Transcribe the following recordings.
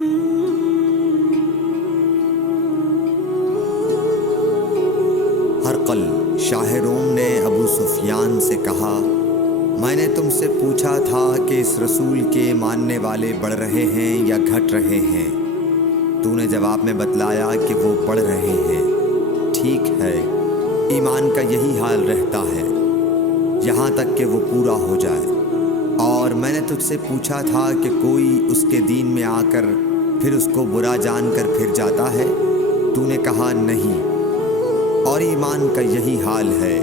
ہرقل شاہ روم نے ابو سفیان سے کہا، میں نے تم سے پوچھا تھا کہ اس رسول کے ماننے والے بڑھ رہے ہیں یا گھٹ رہے ہیں؟ تو نے جواب میں بتلایا کہ وہ بڑھ رہے ہیں۔ ٹھیک ہے، ایمان کا یہی حال رہتا ہے یہاں تک کہ وہ پورا ہو جائے۔ اور میں نے تجھ سے پوچھا تھا کہ کوئی اس کے دین میں آ کر پھر اس کو برا جان کر پھر جاتا ہے؟ تو نے کہا نہیں۔ اور ایمان کا یہی حال ہے،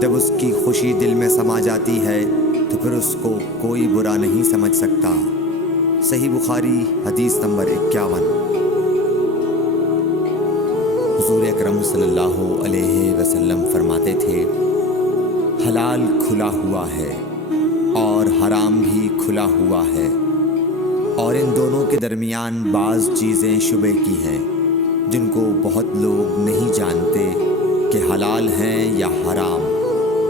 جب اس کی خوشی دل میں سما جاتی ہے تو پھر اس کو کوئی برا نہیں سمجھ سکتا۔ صحیح بخاری حدیث نمبر 51۔ حضور اکرم صلی اللہ علیہ وسلم فرماتے تھے، حلال کھلا ہوا ہے اور حرام بھی کھلا ہوا ہے، اور ان دونوں کے درمیان بعض چیزیں شبے کی ہیں جن کو بہت لوگ نہیں جانتے کہ حلال ہیں یا حرام۔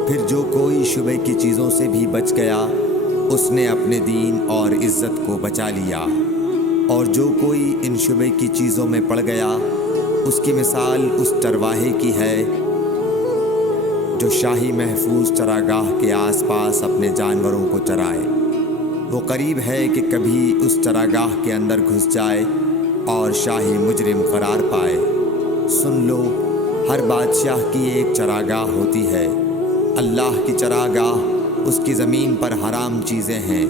پھر جو کوئی شبے کی چیزوں سے بھی بچ گیا اس نے اپنے دین اور عزت کو بچا لیا، اور جو کوئی ان شبے کی چیزوں میں پڑ گیا اس کی مثال اس چرواہے کی ہے جو شاہی محفوظ چراگاہ کے آس پاس اپنے جانوروں کو چرائے۔ وہ قریب ہے کہ کبھی اس چراگاہ کے اندر گھس جائے اور شاہی مجرم قرار پائے۔ سن لو، ہر بادشاہ کی ایک چراگاہ ہوتی ہے، اللہ کی چراگاہ اس کی زمین پر حرام چیزیں ہیں،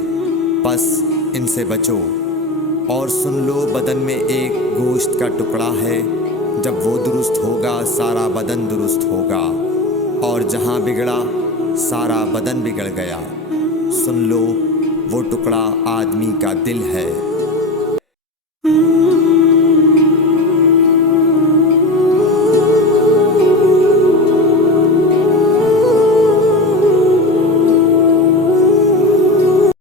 پس ان سے بچو۔ اور سن لو، بدن میں ایک گوشت کا ٹکڑا ہے، جب وہ درست ہوگا سارا بدن درست ہوگا، اور جہاں بگڑا سارا بدن بگڑ گیا۔ سن لو، وہ ٹکڑا آدمی کا دل ہے۔